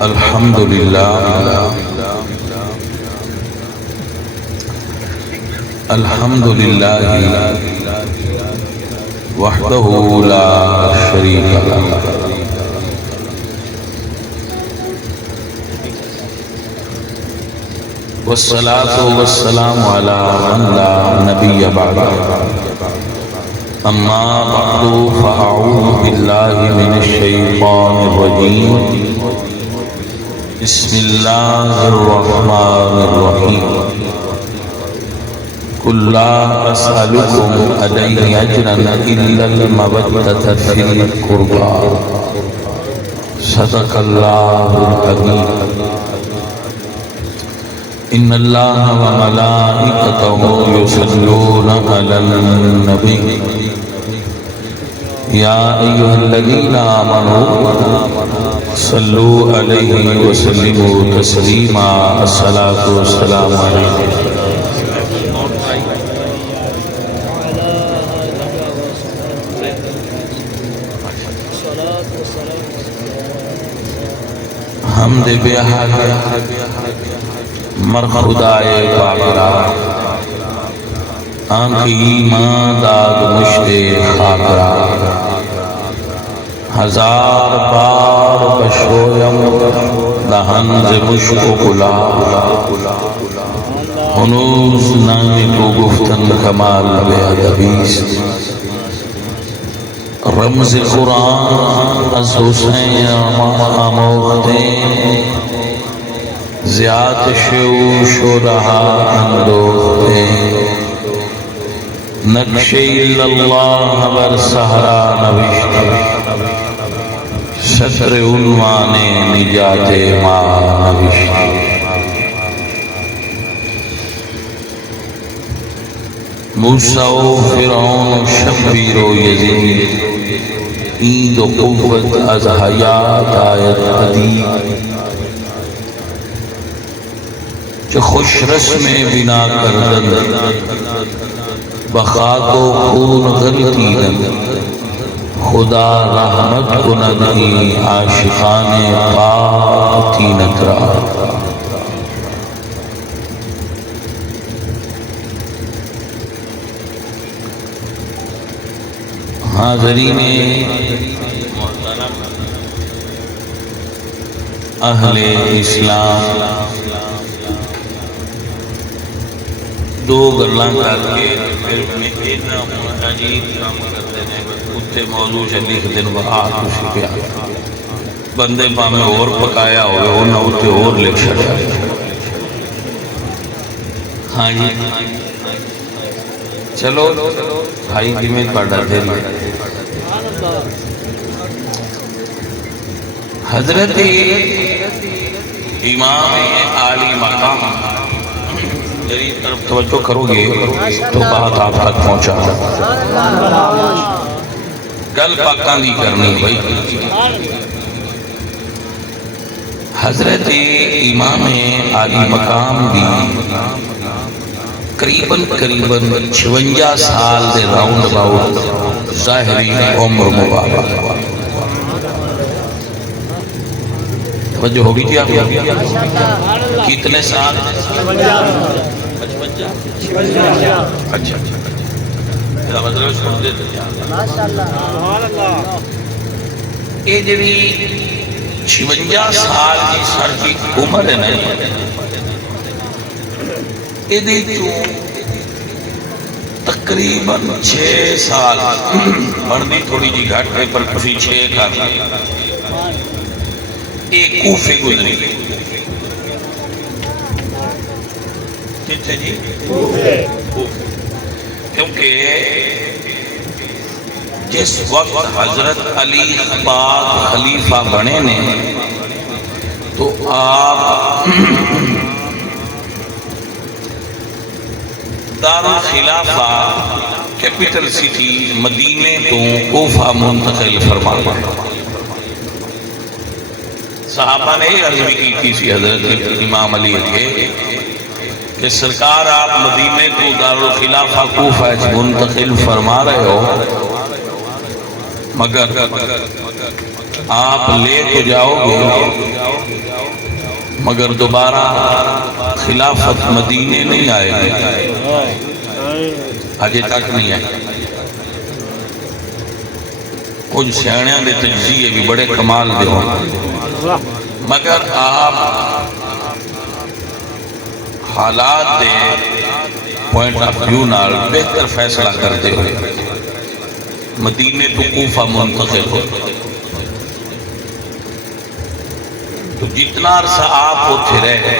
الحمد للہ الحمد للہ وحدہ لا شریک لہ والصلاة والسلام علی من لا نبی بعدہ اما بعد فاعوذ باللہ من الشیطان الرجیم بسم اللہ الرحمن الرحیم قل لا اسألكم علیہ اجرا الا المودة فی القربى صدق اللہ العظیم ان اللہ وملائکتہ یصلون علی النبی یا ایھا الذین آمنوا صلوا علیہ وسلموا تسلیما الصلاۃ والسلام علیکم حمد بیہا مر خدائے پاکرا آنکھ ایمان داد مشت خاکرا ہزار بار بشویم دہن ز مشک گلا ہنوز نامی کو گفتن کمال بے ادبیست رمز قرآن از حسین آموختے زیاد شو رہا اندوختے نقش اللہ بر سہرا نوشتے شطر عنوان نجات ماں نوشتے موسیٰ و فرعون و شبیر و یزید عید و قوت از حیات آیت حدید جو خوش رسم بنا کردن بخاک و خون غلطیدن خدا رحمت کندی عاشقان پاک تینت را حاضرین اہل اسلام دو گلان کر کے پھر میں اینا عجیب کام کرتے ہیں اتھے موضوع سے لکھ دن بہت خوشی پہ آتا بندے پا میں اور پکایا ہوئے انہا اتھے اور لکھ شکا ہاں جی چلو بھائی کی میں پڑھا دے حضرت امام عالی مقام میری طرف توجہ کرو گے تو بات آپ تک پہنچا گل پاکان دی کرنی بھائی حضرت امام عالی مقام دی قریباً 56 سال دے راؤنڈ باؤٹ ظاہری عمر مبارک توجہ ہوگی کیا کتنے سال اچھا میرا مطلب سن دے یہ جبی 56 سال کی سر کی عمر ہے نہیں یہ دیکھو تقریباً 6 سال مردی تھوڑی جی گھٹ ہے پر کسی 6 کا ایک کوفے گزری جی کیونکہ جس وقت حضرت علی پاک خلیفہ بنے نے تو آپ دارالخلافہ کیپٹل سٹی مدینے تو کوفہ منتقل فرمایا صحابہ نے عرض بھی کی تھی حضرت امام علی کے کہ سرکار آپ مدینے کو دارالخلافہ کوفہ منتقل فرما رہے ہو مگر آپ لے تو جاؤ گے مگر دوبارہ خلافت مدینے نہیں آئے گی، آجے تک نہیں آئے۔ کچھ سیاڑیاں دے تجزیے بھی بڑے کمال دے ہوں، مگر آپ حالات دے پوائنٹ آف ویو نال بہتر فیصلہ کرتے ہوئے مدینے تو کوفہ منتقل ہو۔ تو جتنا عرصہ آپ اتھے رہے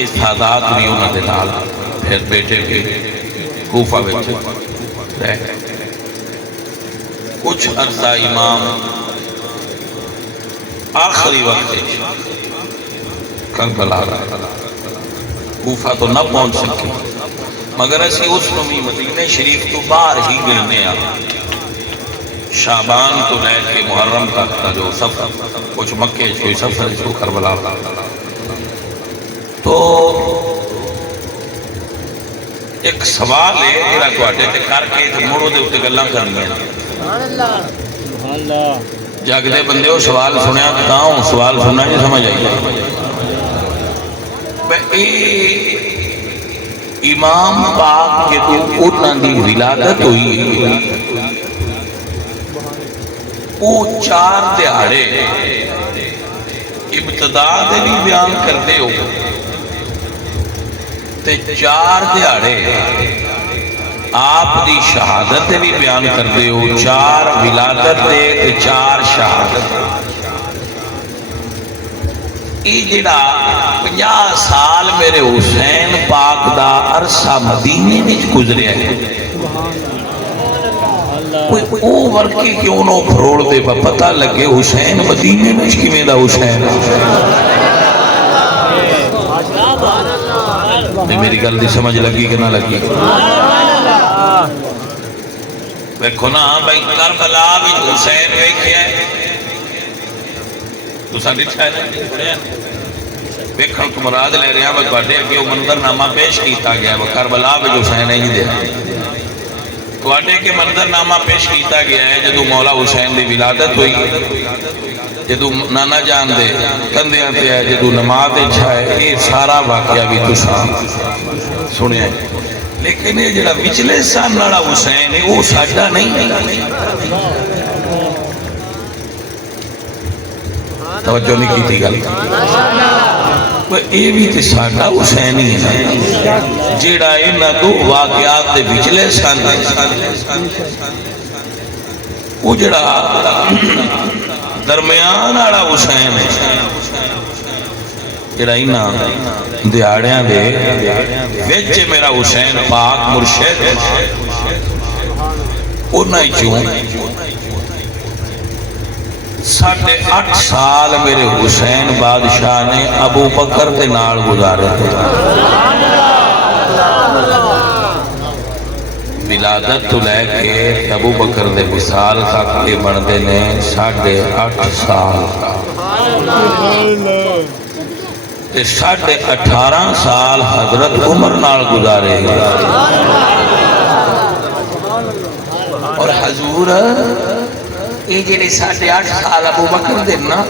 اس سادات بھی انہوں نے نال پھر بیٹے بھی کوفہ بیٹھے رہے۔ کچھ عرصہ امام آخری وقت کربلا کوفہ تو نہ پہنچ سکے، مگر اسی اس میں مدینہ شریف تو باہر ہی گرنے آ شعبان تو لے کے محرم تک کا جو سفر، کچھ مکے کوئی سفر جو کربلا تو ایک سوال ہے جڑا تواڈے تے کر کے تے مڑو دے اوتے گلاں کرنیاں۔ جاگدے بندے ہو سوال سنیا تاں سوال سننا نہیں سمجھ آئی۔ امام پاک کے تو انہاں دی ولادت ہوئی، وہ 4 دہاڑے ابتدا دے بھی بیان کرتے ہو تے 4 دہاڑے آپ دی شہادت دے بھی بیان کرتے ہو، 4 ولادت دے تے 4 شہادت۔ یہ جڑا 50 سال میرے حسین پاک دا عرصہ مدینے وچ گزریا ہے، کوئی او ورکی کیوں نو پھروڑ دے پا پتہ لگے حسین مدینے وچ کیویں دا حسین ہے۔ میری گل دی سمجھ لگی کہ نہ لگی؟ ویکھو نا بھائی کربلا وچ حسین ویکھیا ہے تو ساڈی ٹھہر ویکھن کو مراد لے رہے ہیں تواڈے اگے وہ منظر نامہ پیش کیتا گیا ہے کربلا وچ حسین نہیں دے تواڈے کے منظر نامہ پیش کیتا گیا ہے جدو مولا حسین دی ولادت ہوئی، جدو نانا جان دے کندیاں تے ہے، جدو نماز چھائے، یہ سارا واقعہ بھی تساں سنیا ہے۔ لیکن یہ جڑا پچھلے سال والا حسین ہے وہ ساڈا نہیں ہے۔ توجہ نہیں کی تھی گل، یہ بھی تے ساڈا حسین ہی ہے جڑا انہاں دو واقعات دے پچھلے سال وہ جڑا درمیان والا حسین ہے جڑا انہاں دیہاڑیاں دے وچ میرا حسین پاک مرشد انہاں چوں 8.5 سال میرے حسین بادشاہ نے ابو بکر دے نال گزارے تھے۔ ولادت تو لے کے ابو بکر دے وصال تک کے بندے نے 8.5 سال تے 18.5 سال حضرت عمر نال گزارے، اور حضور یہ جڑے 8.5 سال ابو بکر دینا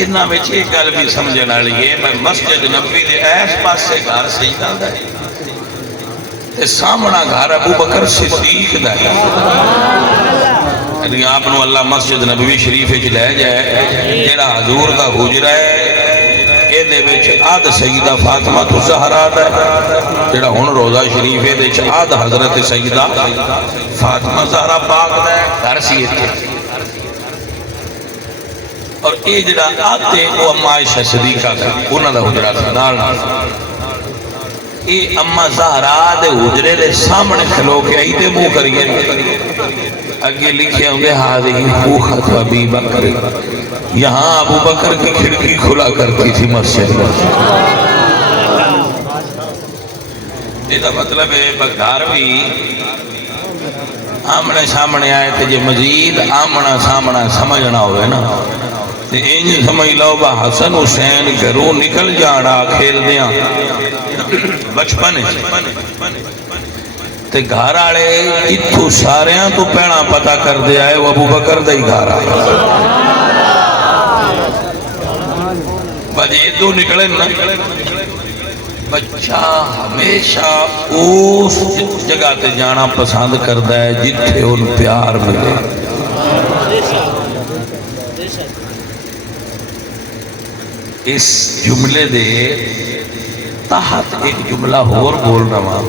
انہاں وچ ایک گل بھی سمجھن والی ہے، میں مسجد نبوی دے اس پاسے گھر سجدہ دا ہے تے سامنا گھر ابو بکر صدیق دا ہے۔ یعنی آپ نو اللہ مسجد نبوی شریف وچ لے جائے، جڑا حضور دا حجرہ ہے اے دے وچ آد سیدہ فاطمہ زہرا دا ہے، جڑا ہن روضہ شریف دے وچ آد حضرت سیدہ فاطمہ زہرا پاک دا ہے، گھر سی تے اور اے جڑا آتے وہ اما عائشہ صدیقہ دا انہاں دا حجرہ نال اے اما زہرا دے حجرے دے سامنے کھلو کے آئی تے منہ کریے اگے لکھے ہوں گے حاضری خوخت ابی بکر، یہاں ابو بکر کی کھڑکی کھلا کرتی تھی مسجد میں۔ یہ مطلب ہے بگھار بھی آمنے سامنے آئے تھے، جو مزید آمنا سامنا سمجھنا ہوئے نا انج سمجھ لو با حسن حسین گھروں نکل جانا کھیل دیاں بچپن تے گھر آڑے اتھو ساریاں تو پہنا پتہ کر دے آئے وہ ابو بکر دے ہی گھر آئے۔ بجے نکلے نا بچہ ہمیشہ اس جگہ تے جانا پسند کرتا ہے جتھے ان پیار ملے. اس جملے دے تحت ایک جملہ اور بول رہا ہوں.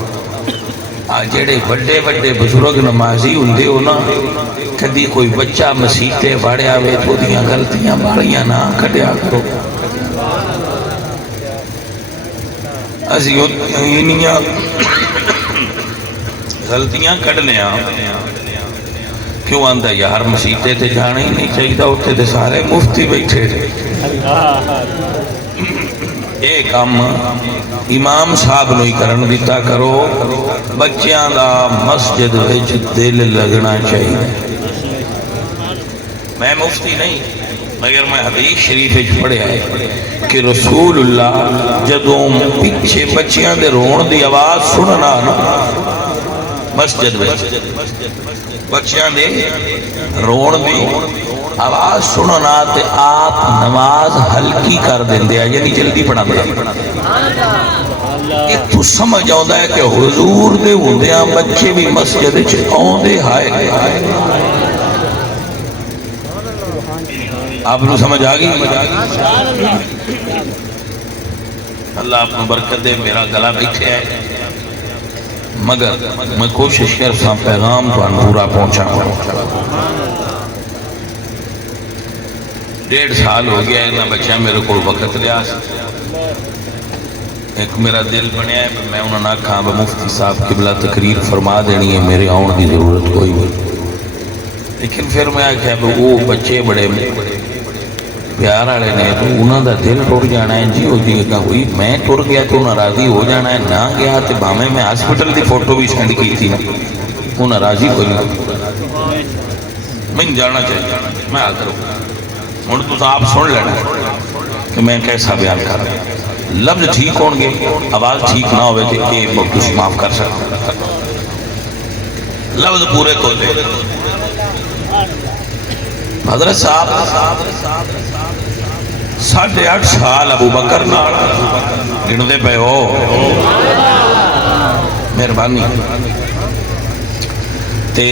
جڑے بڑے بڑے بزرگ نمازی ہوندے ہو نا کدی کوئی بچہ مسیتے وڑیا وے تو دیاں غلطیاں باریاں نہ کڈیا کرو. اسی انہیاں غلطیاں کڈنے کیوں آندا یار مسیتے تے جانا ہی نہیں چاہیے اتنے تے سارے مفتی بیٹھے. یہ کام امام صاحب نو ہی کرن دیتا کرو. بچیاں دا مسجد وچ دل لگنا چاہیے. میں مفتی نہیں مگر میں حدیث شریف پڑھیا ہے کہ رسول اللہ جدوں پیچھے بچیاں دے رون دی آواز سننا نا مسجد وچ بچیاں دے رون دی آواز سننا تے آپ نماز ہلکی کر دیندے ہیں یعنی جلدی پڑھا دے. ایک تو سمجھ آؤں ہے کہ حضور دے ہوندیاں بچے بھی مسجد وچ آؤندے ہائے. آپ نے سمجھ آگئی. اللہ آپ کو برکت دے. میرا گلا بیٹھے ہے مگر میں کوشش کرتا پیغام تو پورا پہنچا. 1.5 سال ہو گیا ہے نہ بچہ میرے کو وقت لیا. ایک میرا دل بنیا ہے میں انہوں نے کہا مفتی صاحب قبلہ تقریر فرما دینی ہے میرے آن کی ضرورت کوئی نہیں. لیکن پھر میں آخیا وہ بچے بڑے پیار والے نے تو انہوں دا دل ٹوٹ جانا ہے. جی وہ جی ہوئی میں ٹر گیا تو ناراضی ہو جانا ہے. نہ گیا تو بھاویں میں ہاسپٹل دی فوٹو بھی سینڈ کی تھی نا وہ ناراضی ہو جائے. میں جانا چاہیے میں آ کروں ہوں تو آپ سن لینا کہ میں کیسا بیان کر رہا ہوں. لفظ ٹھیک ہون گے آواز ٹھیک نہ ہوئے تو یہ بخش معاف کر سکتا. لفظ پورے کو دے. حضرت صاحب 8.5 سال ابو بکر گنتے پہ ہو مہربانی تے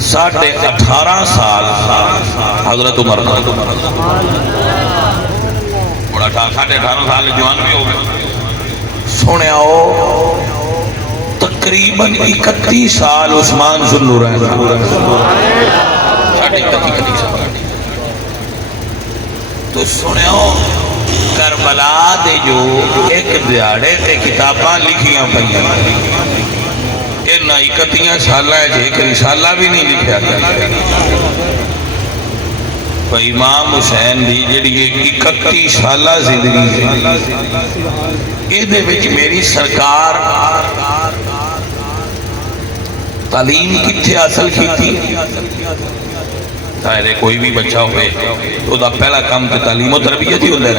18.5 سال حضرت عمر 18.5 سال جوان بھی ہو گئے. سونے آؤ تقریباً 31 سال عثمان ذوالنورین تو سنے ہو کربلا دے جو ایک دیاڑے تے کتاباں لکھیاں پہیاں یہ نہ 31 سالہ ہے ایک رسالہ بھی نہیں لکھیا تو امام حسین دی جڑی 31 سالہ زندگی ہے یہ دے وچ میری سرکار تعلیم کتھے حاصل کی تھی. ظاہر ہے کوئی بھی بچہ ہوئے تو دا پہلا کام تو تعلیم و تربیت ہی ہوتا ہے.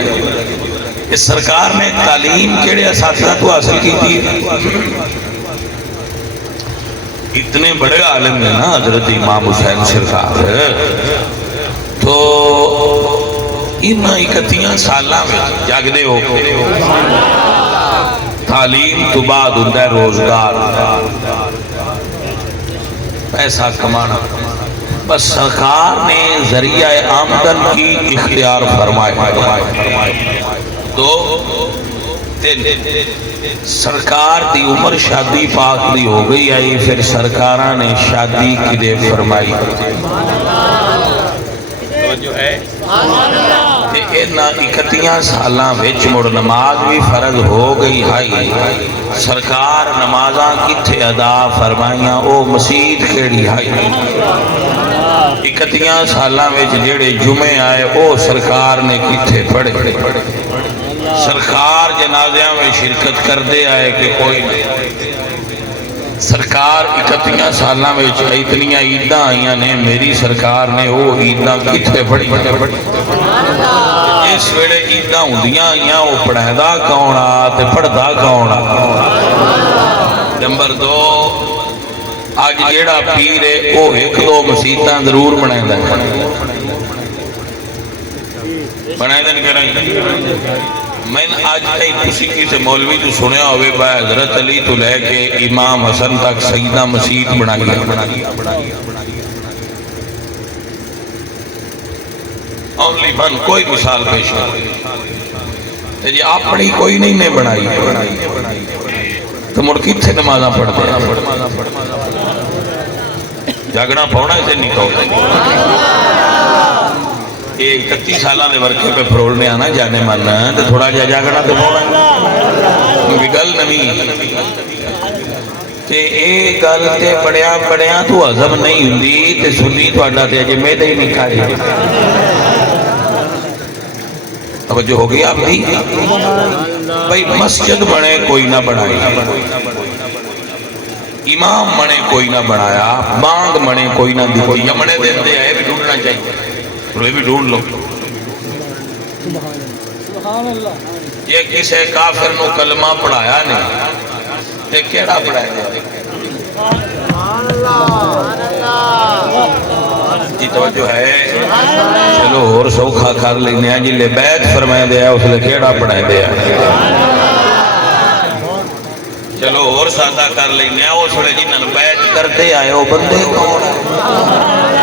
اس سرکار نے تعلیم کیڑے اساتذہ تو حاصل کی تھی. اتنے بڑے عالم ہیں نا حضرت امام حسین سرکار تو ان 31 سالہ میں جاگدے ہو تعلیم تو بعد ہوتا ہے روزگار پیسہ کمانا. بس سرکار نے ذریعہ آمدن کی اختیار فرمائے. تو سرکار دی عمر شادی پاک دی ہو گئی آئی پھر سرکارہ نے شادی کی دے فرمائی. جو ہے اینا 31 سالاں وچ مڑ نماز بھی فرض ہو گئی ہے. سرکار نمازاں کتھے ادا فرمائیاں او مسجد کیڑی ہے. 31 سالاں وچ جڑے جمعے آئے او سرکار نے کتھے پڑھے. سرکار جنازیاں میں شرکت کر دے آئے کہ کوئی نہیں. سرکار 31 سالاں میں اتنیاں عیداں آئیاں نے میری سرکار نے وہ عیداں کتھے پڑھی. اس ویڑے عیداں ہوندیاں آئیاں وہ پڑھائدہ کونہ تے پڑھدہ کونہ. نمبر 2 آج جیڑا پیر ہے وہ 1-2 مسیطاں ضرور بنائے دیں. بنائے دن کہنا میں نے آج تک کسی کسی مولوی تو سنیا ہوئے با حضرت علی تو لے کے امام حسن تک سیدہ مسجد بنا گیا اونلی ون کوئی مثال پیش ہے جی اپنی کوئی نہیں نے بنائی تو مڑ کتنے نمازاں پڑھتے ہیں جاگنا پڑھنا اسے نہیں کہو یہ 31 سالہ دے ورکے پہ پھرولنے آنا جانے ماننا ہے تو تھوڑا جا جاگنا تو پڑھنا کیونکہ گل نمی کہ ایک گل تے پڑھیا تو عظم نہیں ہوندی تے سنی تو اڈا تے اجے میں دے ہی نہیں کھائی توجہ ہوگی آپ دی بھئی مسجد بنے کوئی نہ بنائی امام بنے کوئی نہ بنایا بانگ بنے کوئی نہ دیکھو یمنے دن دے آئے بھی ڈھونڈنا چاہیے روئے بھی ڈھونڈ لو یہ کسے کافر نو کلمہ پڑھایا نہیں تے کیڑا پڑھایا جی توجہ ہے چلو اور سوکھا کر لینے ہیں جی لے بیت فرمائے دیا اس لے کیڑا پڑھائے دیا چلو اور سادہ کر لینے ہیں اس لے جنہاں بیت کرتے آئے وہ بندے کون ہے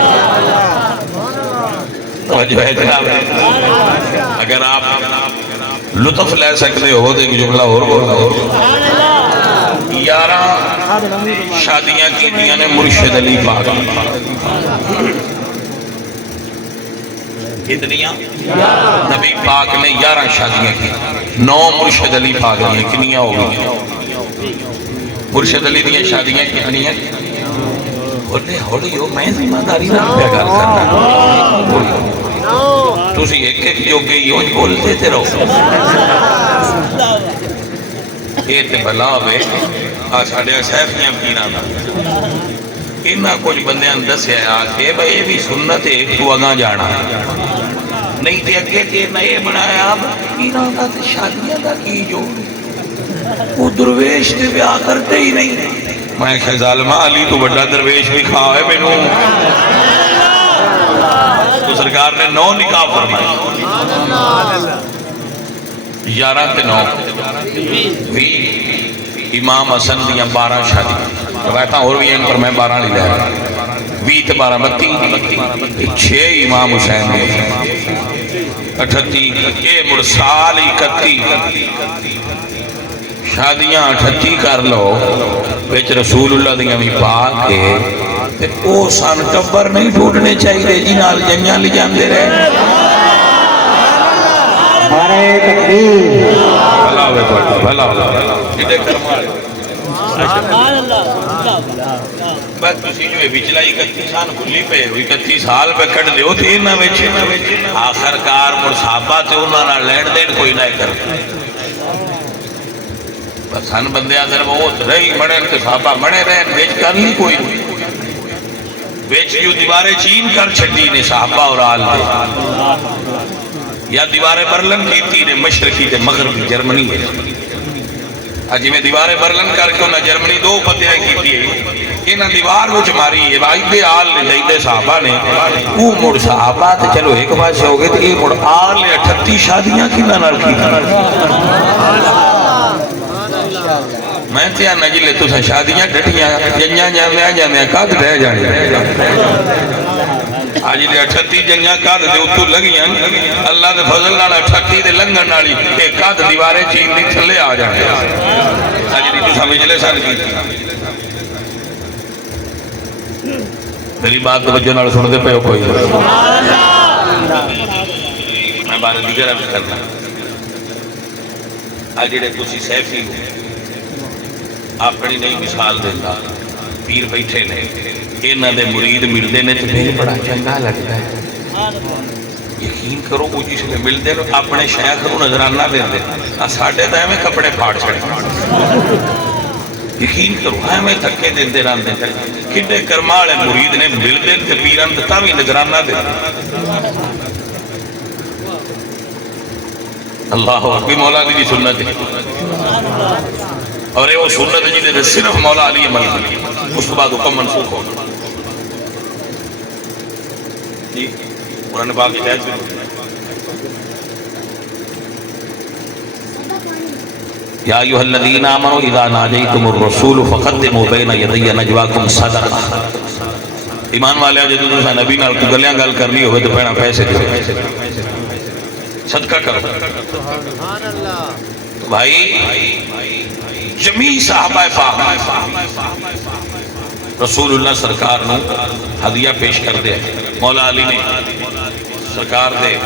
توجہ ہے جناب اگر آپ لطف لے سکتے ہو تو ایک جملہ اور بولنا 11 شادیاں کی دیا نے مرشد علی پاک کتنیاں نبی پاک نے 11 شادیاں کی 9 مرشد علی پاک نے کنیاں ہو گئی مرشد علی دیا شادیاں کتنی ہیں بولے ہوڑی ہو میں ذمہ داری نہ پہ گل کرنا تسی ایک جو گئی ہو بولتے تھے رہو یہ تے بھلا ہوئے ساڑھے سیفیاں پینا تھا انہاں کچھ بندے اندر سے آیا کہ بھئی یہ بھی سنت ہے تو اگاں جانا نہیں تے اگے کہ نئے بنایا پینا تھا تے شادیاں تھا کی جو وہ درویش تے بیاہ کرتے ہی نہیں میں کہ ظالمہ علی تو بڑا درویش بھی کھا ہے بینوں تو سرکار نے 9 نکاح فرمائے 11 تے 9 امام حسن دیاں 12 شادی روایتاں اور بھی ہیں پر میں 12 لی لے 20 تے 12 32 6 امام حسین نے 38 یہ مرسال 31 شادیاں 38 کر لو بیچ رسول اللہ دیاں بھی پاک کے او سان ٹبر نہیں ڈھونڈنے چاہیے جی نال جنیاں لے جاندے رہے نعرہ تکبیر بھلا ہوئے بھلا بھلا کدے کرمال بس تسی جو بچلا 31 سال کھلی پہ 31 سال پہ کٹ دیو تھی نہ بیچے آخر کار مرصحابہ تے انہاں نہ لین دین کوئی نہ کر بس ہن بندے اندر وہ رہی بڑے تے صحابہ بڑے رہن بیچ کر نہیں کوئی بیچ جو دیواریں چین کر چھٹی نے صحابہ اور آل دے یا دیواریں برلن کی تھی نے مشرقی تے مغربی جرمنی ہے آجی میں دیواریں برلن کر کے انہیں جرمنی 2 فتح کی تھی انہیں دیوار وہ چماری ہے بھائی آل نے جائیدے صحابہ نے وہ مڑ صحابہ تے چلو ایک بات سے ہو گئے تھے یہ مڑ آل نے 38 شادیاں کی نہ کی میں تیار نہ جلے تو شادیاں ڈٹیاں جنیاں جانے کاد رہ جانے آج دے 38 جنیاں کاد دے اتو لگیاں اللہ دے فضل نال 38 دے لنگن نالی ایک کاد دیوارے چین دی تھلے آ جانے آج دی تو سمجھ لے سال کی میری بات توجہ نال سن دے پہ ہو کوئی میں بارے دیگر اب کرنا آج دے تسی سیفی ہو اپنی نہیں مثال دیتا پیر بیٹھے نے انہاں دے مرید ملدے نے تو پھر بڑا چنگا لگتا ہے یقین کرو وہ جس میں ملدے نے اپنے شیخ کو نظرانہ دے دے ساڑھے دائیں میں کپڑے پھاڑ چھڑے یقین کرو ہمیں تھکے دے دے ران دے کھڑے کرمالے مرید نے ملدے نے پیران دتا بھی نظرانہ دے اللہ کوئی مولا علی دی سنت ہے اور وہ سنت جی نے صرف مولا علی عمل کی اس کے بعد حکم منسوخ ہو جی قرآن پاک کی یا ایھا الذین آمنوا اذا ناجیتم الرسول فقدموا بین یدی نجواکم صدقہ، ایمان والے جدوں تساں نبی نال گلیاں گل کرنی ہوئے تو پہنا پیسے دیو، صدقہ کرو۔ بھائی جمیع صحابہ پاک رسول اللہ سرکار نو ہدیہ پیش کر دیا، مولا علی نے سرکار دے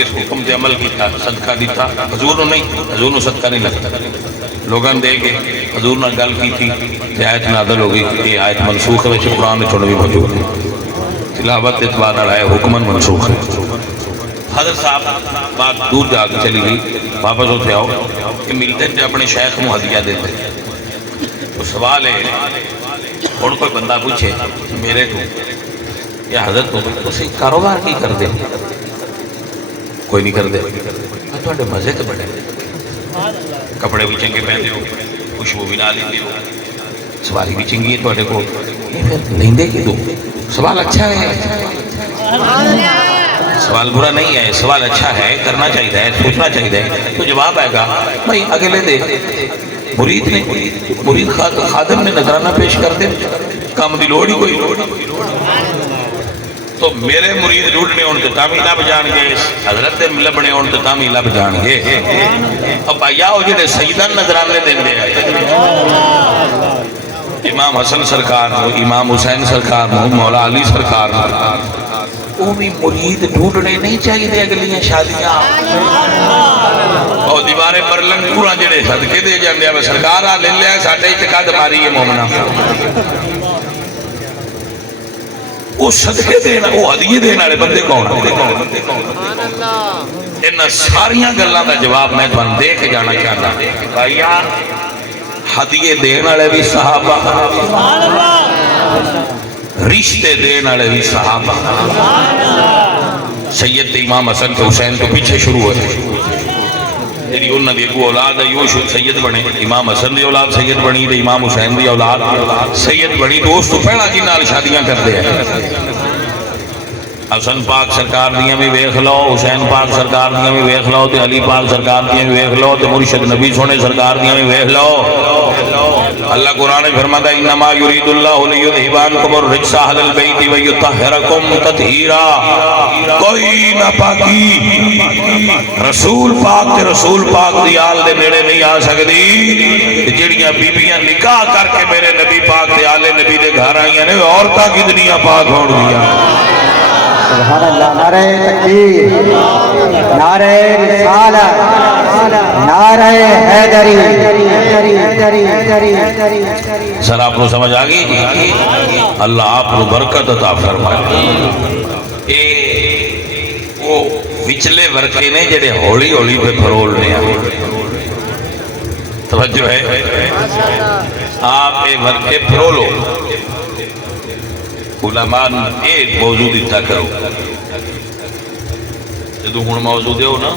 اس حکم دے عمل کیتا، صدقہ دیتا، حضور نو نہیں، حضور نو صدقہ نہیں لگتا، لوگاں دے کے حضور نال گل کی تھی تے آیت نازل ہو گئی، یہ آیت منسوخ ہے، قرآن میں چھوڑ بھی موجود ہے، تلاوت اعتبار نال ہے، حکمن منسوخ ہے۔ حضرت صاحب بات دور جا کے چلی گئی، واپس ہوتے آؤ کہ ملتے تھے اپنے شیخ کو ہدیہ دیتے، تو سوال ہے اور کوئی بندہ پوچھے میرے کو یا حضرت کو تسی کاروبار کی کر دے؟ کوئی نہیں کر دے، تھوڑے مزے تو بڑے، کپڑے بھی چنگے پہنتے ہو، خوشبو بھی نہ لیتے ہو، سواری بھی چنگی ہے تھوڑے کو، یہ پھر لیندے کی دو؟ سوال اچھا ہے، سوال برا نہیں ہے، سوال اچھا ہے، کرنا چاہیے، سوچنا چاہیے، تو جواب آئے گا بھائی اگلے دے مرید نے، مرید خادم نے نذرانہ پیش کر دے، کام دی لوڑ ہی کوئی، تو میرے مرید ڈھونڈنے ہون تو تامی لب جان گے، حضرت لبنے ہون تو تامی لب جان گے، اب بھائیہ ہو جنہیں سیدان نذرانے دیں دے، امام حسن سرکار ہو، امام حسین سرکار ہو، مولا علی سرکار ہو، وہ بھی مرید ڈھونڈنے نہیں چاہیے دے اگلیاں شادیاں، اور دیوارے پر لنگ پورا جڑے صدقے دے جاندے ہیں سرکار آ لے لیا ساٹھے اعتقاد ماری ہے مومنہ، وہ صدقے دینا، وہ ہدیے دینا رہے بندے کون ہیں؟ انہاں ساریاں گلاں دا جواب میں تو دے کے جانا چاہتا بھائیاں، ہدیے دینا رہے بھی صحابہ، رشتے دینا رہے بھی صحابہ، سید امام حسن کے حسین تو پیچھے شروع ہوئے، جیڑی انہاں دی اگو اولاد ہے یوں سید بنے، امام حسن دی اولاد سید بنی تے امام حسین دی اولاد سید بنی، تو اس تو پہلا جی نال شادیاں کر دے ہیں، حسن پاک سرکار دیاں بھی ویکھ لو، حسین پاک سرکار دیاں بھی ویکھ لو، تے علی پاک سرکار دیاں بھی ویکھ لو، تے مرشد نبی سونے سرکار دیاں بھی ویکھ لو۔ اللہ قرآن فرماتا ہے انما یرید اللہ لیذھب عنکم الرجس اہل البیت ویطہرکم تطہیرا، کوئی نہ پاکی رسول پاک تے رسول پاک دی آل دے نیڑے نہیں آ سکتی، جڑیاں بیبیاں نکاح کر کے میرے نبی پاک تے آل نبی دے گھر آئیاں نے عورتاں کی دنیا پاک ہون گیا۔ سبحان اللہ، نعرہ تکبیر، نعرہ رسالت، نعرہ حیدری، سر آپ کو سمجھ آگئی جی؟ اللہ آپ کو برکت عطا فرمائے۔ اے وہ وچلے ورکے نے جڑے ہولی ہولی پہ پھرولنے ہیں، توجہ ہے، آپ اے ورکے پھرولو، علماء ایک موضوع دیتا کرو، جدو ہون موضوع دے ہو نا،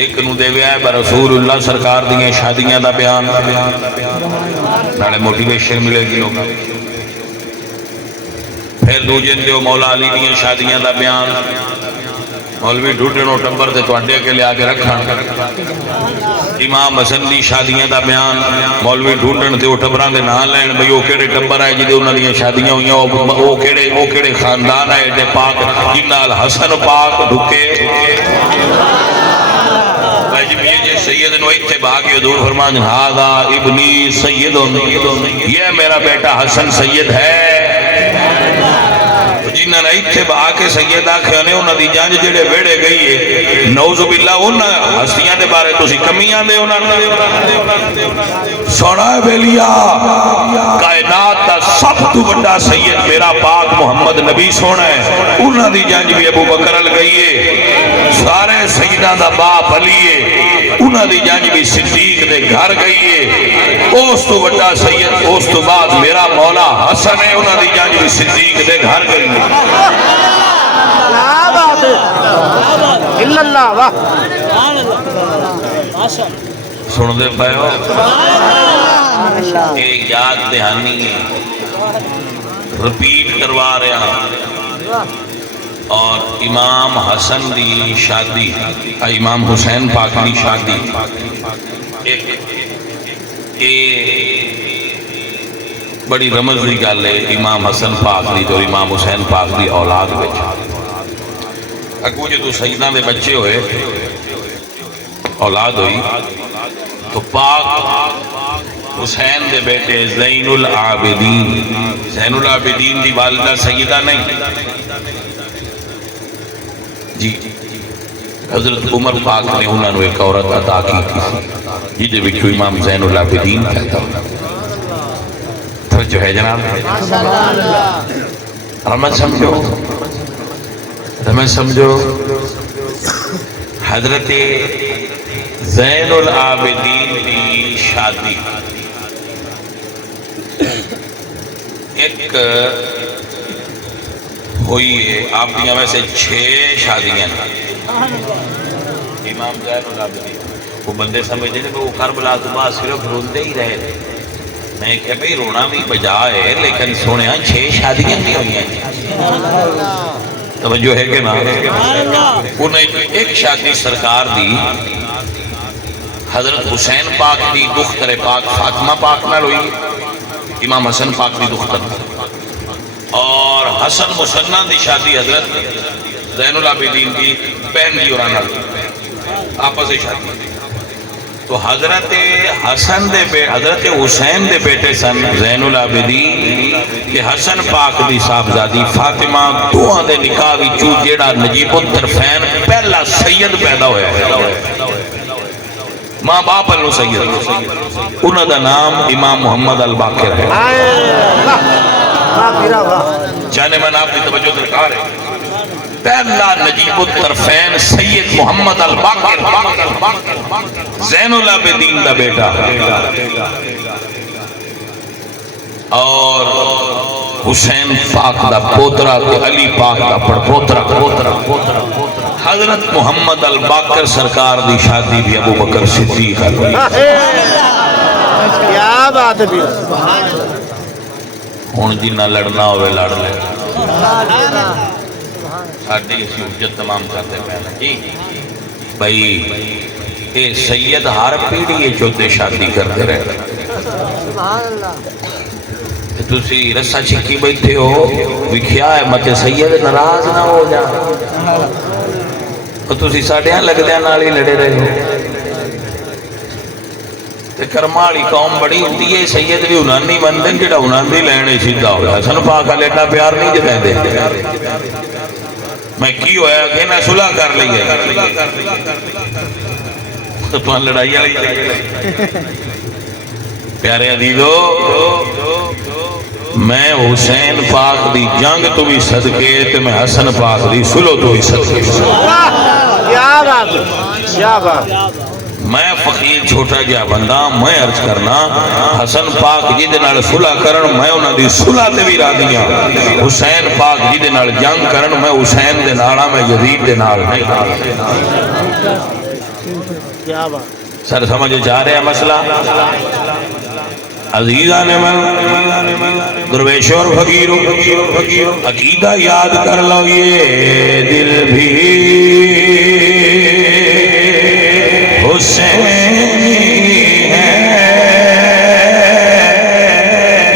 ایک نو دے گیا ہے رسول اللہ سرکار دیئے شادیاں دا بیان، نالے موٹیویشن ملے گی ہوگا، پھر دو جن دیو مولا علی دیئے شادیاں دا بیان، مولوی ڈھوٹنو ٹمبر تے تو اڈے کے لے آگے رکھا، امام حسن دی شادیاں دا بیان، مولوی ڈھونڈن تے وہ ٹبران دے نام لین بھئی وہ کیڑے ٹبر آئے جدے انہوں نے شادیاں ہوئیں، وہ کیڑے خاندان آئے دے پاک جنال حسن پاک ڈھکے، یہ جے سید نو اتباع کی حضور فرمان ہاذا ابنی سید، یہ میرا بیٹا حسن سید ہے، جنہاں نے اتباع کے سید آکھے نے انہاں دی جانج جڑے ویڑے گئی ہے، نعوذ باللہ انہاں ہستیاں دے بارے تسی کمیاں دے انہاں سونا بیلیا، کائنات دا سب تو بڑا سید میرا پاک محمد نبی سونا ہے، انہاں دی جانج بھی ابو بکر گئی ہے، سارے سیدان دا باپ علی ہے، انہاں دی جانج بھی صدیق دے گھر گئی ہے، اس تو بڑا سید اس تو بعد میرا مولا حسن ہے، انہاں دی جانج بھی صدیق دے گھر گئی ہے۔ سن دے پائے ہو ایک یاد دہانی رپیٹ کروا رہے ہیں، اور امام حسن دی شادی، امام حسین پاک دی شادی بڑی رمز دی گل ہے امام حسن پاک دی اور امام حسین پاک دی اولاد وچ اگوں جدوں سیدنا دے بچے ہوئے اولاد ہوئی تو پاک حسین دے بیٹے زین العابدین دی والدہ سیدہ نہیں جی حضرت عمر پاک نے انہوں نے ایک عورت عطا کی جہدے وچوں امام زین العابدین کہتا توجہ ہے جناب رحمت سمجھو حضرت زین العابدین کی شادی ایک ہوئی ہے آپ دیا ویسے 6 شادیاں امام زین العابدین وہ بندے سمجھتے ہیں کہ وہ کربلا تو بعد صرف روندے ہی رہے میں کہا بھئی رونا بھی بجا ہے لیکن سونے 6 شادیاں بھی ہوئی ہیں توجہ ہے کہ نا انہیں ایک شادی سرکار دی حضرت حسین پاک دی دختر پاک فاطمہ پاک نہ ہوئی امام حسن پاک دی دختر اور حسن مسنہ دی شادی حضرت زین العابدین کی بہن دی اور آپس شادی تو حضرت حسین دے بیٹے سن زین العابدین کہ حسن پاک دی صاحبزادی فاطمہ دوہاں دے نکاح وچوں جیڑا نجیب الطرفین پہلا سید پیدا ہویا ہے ماں باپ اللہ سید انہوں دا نام امام محمد الباقر ہے جانے من آپ کی توجہ درکار ہے پہلا نجیب الطرفین سید محمد الباقر زین العابدین دا بیٹا اور حسین پاک دا پوترا علی پاک دا پوترا حضرت محمد الباقر سرکار دی شادی بھی ابو بکر صدیق کیا بات ہے ہون جنہ لڑنا ہوئے لڑ لے ساڑھے اسی حجت تمام کرتے پہنے جی بھئی اے سید ہر پیڑی چوتے شادی کرتے رہے تُسی رسہ چھکی بیٹھے ہو وکھیا ہے مت سید ناراض نہ ہو جا اور تُسی ساڑھے ہاں لگ دیا نالی لڑے رہے ہو کرمالی قوم بڑی ہوتی ہے سید بھی انہاں نہیں مندن جڑا انہاں نہیں لینے سیدھا ہو حسن پاک لیٹا پیار نہیں جتیں دے میں کی ہویا کہ میں صلح کر لی ہے تو تمہیں لڑائی آئی پیارے عزیزو میں حسین پاک دی جنگ تو بھی صدقے تو میں حسن پاک دی صلح تو بھی صدقے کیا بات میں فقیر چھوٹا گیا بندہ میں عرض کرنا حسن پاک جی دے نال صلح کرن میں انہاں دی صلح تے بھی راضیاں حسین پاک جی دے نال جنگ کرن میں حسین دے نالا میں یزید دے نال نہیں سر سمجھے جا رہے ہیں مسئلہ عزیزان من درویشوں اور فقیروں عقیدہ یاد کر لو یہ دل بھی حسینی ہے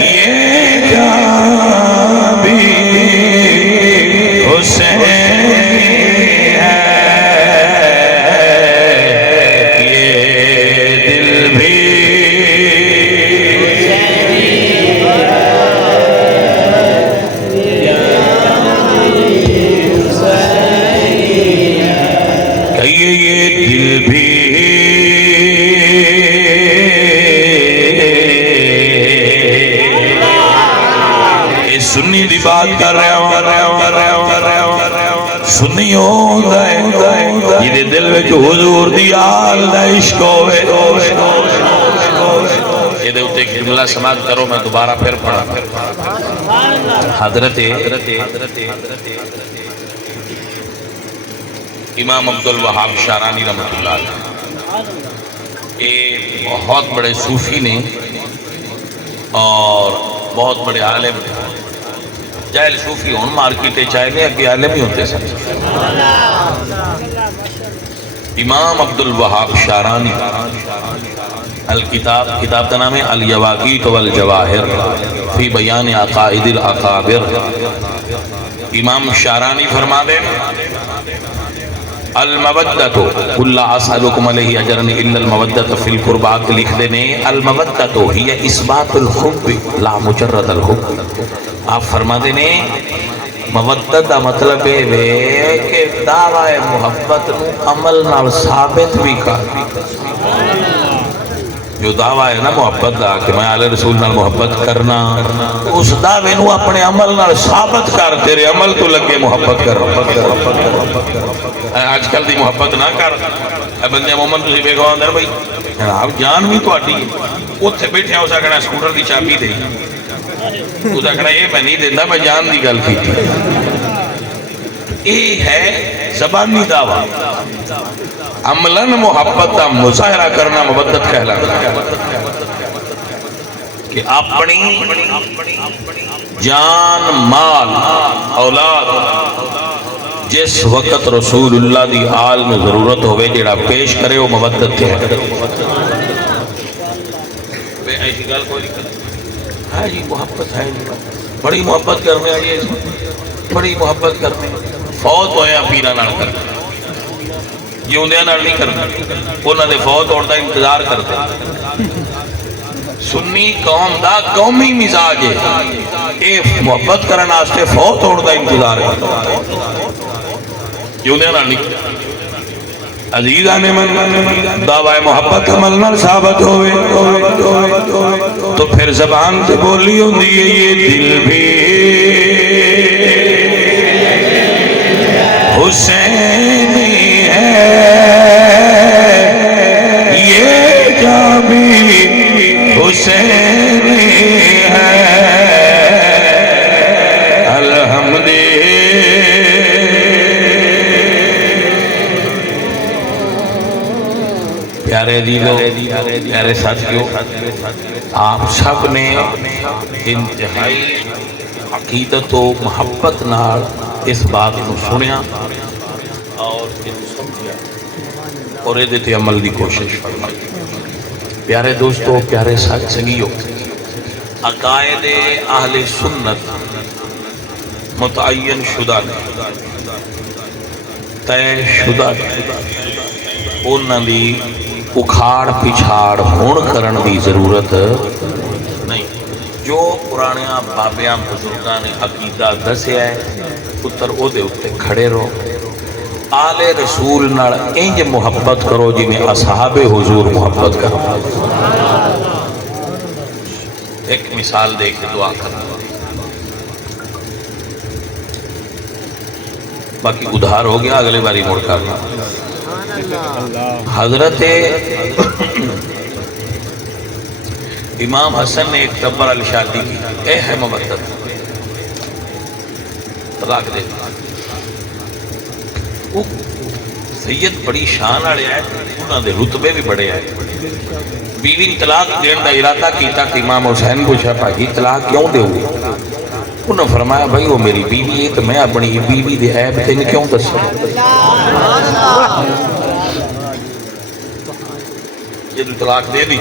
یہ جان بھی حسینی ہے یہ دل بھی کہیے یہ دل بھی سنی دی بات کر رہا ہوں سنی ہوندہ ہے جیدے دل میں جو حضور دی آل دا عشق ہوئے یہ دے ہوتے ایک جملہ سماعت کرو میں دوبارہ پھر پڑھا حضرت امام عبدالوہاب شارانی رحمت اللہ علیہ یہ بہت بڑے صوفی نے اور بہت بڑے عالم جاہل صوفی ہون مارکیٹے چاہے لے اگے عالم ہی ہوتے سن امام عبد الوہاب شارانی الکتاب، کتاب کا نام ہے الیواقیت والجواہر فی بیان عقائد الاکابر۔ امام شارانی فرما دے المودۃ قل لا اسألکم علیہ اجرا الا المودۃ فی القربات، لکھ دینے المودۃ ہی اثبات الحب لا مجرد الحب۔ آپ فرما دینے مودت دا مطلب ہے کہ دعوی محبت نو عمل نال ثابت بھی کر۔ جو دعویٰ ہے نا محبت دا کہ میں آل رسول نال محبت کرنا، اس دعوے نو اپنے عمل نال ثابت کر، تیرے عمل تو لگے محبت کر۔ آج کل دی محبت نہ کر، بندے مومن تسی ویکھو اندر بھائی جناب جان بھی تہاڈی اوتھے بیٹھے ہو سکنا سکوٹر دی چابی دے، اس آخنا یہ میں نہیں دینا، میں جان دی گل کی۔ یہ ہے زبانی دعویٰ، عملاً محبت کا مظاہرہ کرنا مودت کہلاتا ہے کہ اپنی جان مال اولاد جس وقت رسول اللہ دی آل میں ضرورت ہوئے جڑا پیش کرے وہ مودت ہے۔ ایسی گل کوئی نہیں ہے جی، محبت ہے بڑی محبت کرنے آئیے، بڑی محبت کرنے فوت ہویا پیرا نال کرنا، جیوندیاں نال نہیں کرنا، انہاں دے فوت ہوਣ دا انتظار کرتے۔ سنی قوم دا قومی مزاج ہے اے محبت کرن واسطے فوت ہوਣ دا انتظار کرتے، جیوندیاں نال نہیں۔ عزیزان من دعوی محبت عمل نال ثابت ہوئے تو پھر زبان سے بولی ہوندی ہے یہ دل بھی حسینی ہے، یہ جاں بھی حسینی ہے، الحمدللہ۔ پیارے دیدو، پیارے ساتھیوں، آپ سب نے انتہائی عقیدت و محبت نال اس بات کو سنیا اور سمجھیا اور یہ دیتے عمل دی کوشش فرمائی۔ پیارے دوستو، پیارے ساتھیوں، عقائد اہل سنت متعین شدہ طے شدہ انہاں دی اکھاڑ پچھاڑ ہون کرن دی ضرورت نہیں۔ جو پرانے بابیاں بزرگاں نے عقیدہ دسیا ہے پتر او دے اتے کھڑے رہو، آل رسول نال انج محبت کرو جی میں اصحاب حضور محبت کرو۔ ایک مثال دے کے دعا کرنا، باقی ادھار ہو گیا، اگلے باری مڑ کرنا۔ حضرت امام حسن نے ایک ٹبر علی شادی کی، اے ہے مودت، طلاق دے۔ سید بڑی شان والے آئے، انہوں نے رتبے بھی بڑے آئے۔ بیوی نے طلاق دین کا ارادہ کیتا کہ امام حسین پوچھا بھائی طلاق کیوں دے ہوئے؟ انہوں نے فرمایا بھائی وہ میری بیوی ہے تو میں اپنی بیوی دے عیب تین کیوں دسوں؟ یہ تو طلاق دے دی۔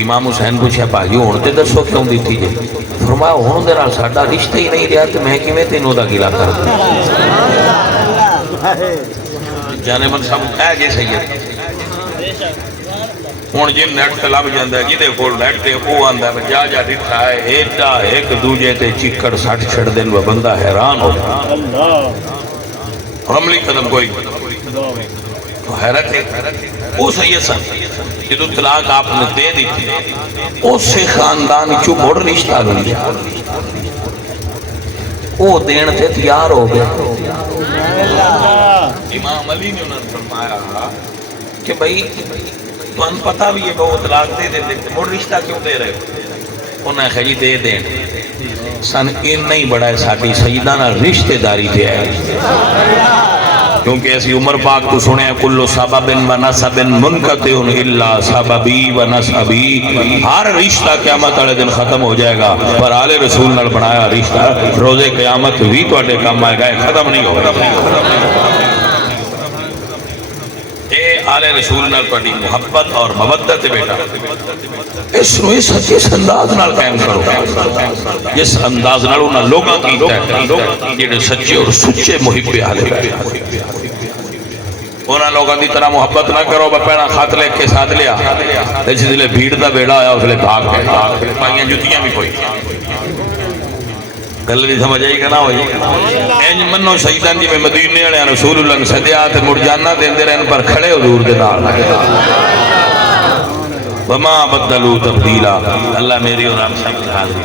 امام حسین پوچھا بھائی ہوں تے دسو کیوں دیتی جی؟ فرمایا ہوں دے نال ساڈا رشتہ ہی نہیں رہا تو میں کیویں تینوں دا گلا کر دوں؟ جانے من سمجھ ہے جی سید ہوں جی نیٹ لب جاتا ہے جہدے کول نیٹ تے وہ آندا ہے جا جا ڈٹھا ہے ایڈا ایک دوجے تے چکڑ سٹ چھڑ دین وہ بندہ حیران ہو عملی قدم کوئی حیرت ہے۔ وہ سید سن جدو طلاق آپ نے دے دی تھی اس سے خاندان چو مڑ رشتہ نہیں وہ دین تے تیار ہو گئے۔ امام علی نے انہوں نے فرمایا کہ بھئی تو ان پتہ بھی ہے کہ وہ طلاق دے دے مڑ رشتہ کیوں دے رہے ہو؟ انہوں نے خیلی دے دین سن ان نہیں بڑا ہے ساٹھی سیدانہ رشتہ داری دے آئے، کیونکہ ایسی عمر پاک تو سنے ہیں کلو سبب و نسب منقطع الا سببی و نسبی، ہر رشتہ قیامت والے دن ختم ہو جائے گا پر آل رسول نال بنایا رشتہ روزے قیامت بھی تو اٹھے کام آئے گا، ختم نہیں ہوگا۔ آل رسول نال تہاڈی محبت اور مودت بیٹا اس نو اس انداز نال قائم کرو جس انداز نال انہاں لوگاں کیتا ہے جڑے سچے اور سچے محب اہل بیت انہاں لوگاں دی طرح محبت نہ کرو پہلا خط لکھ کے ساتھ لیا جس لے بھیڑ دا بیڑا آیا اس لے بھاگ کے پائیاں جتیاں بھی کوئی گل نہیں سمجھ آئی کہ نہ ہوئی انج منو شہیدان جی میں مدینے والے رسول اللہ نے سدیا تے مڑ جانا دیندے رہن پر کھڑے حضور دے نال وما بدلوا تبدیلا اللہ میری اور آپ سب کی حاضری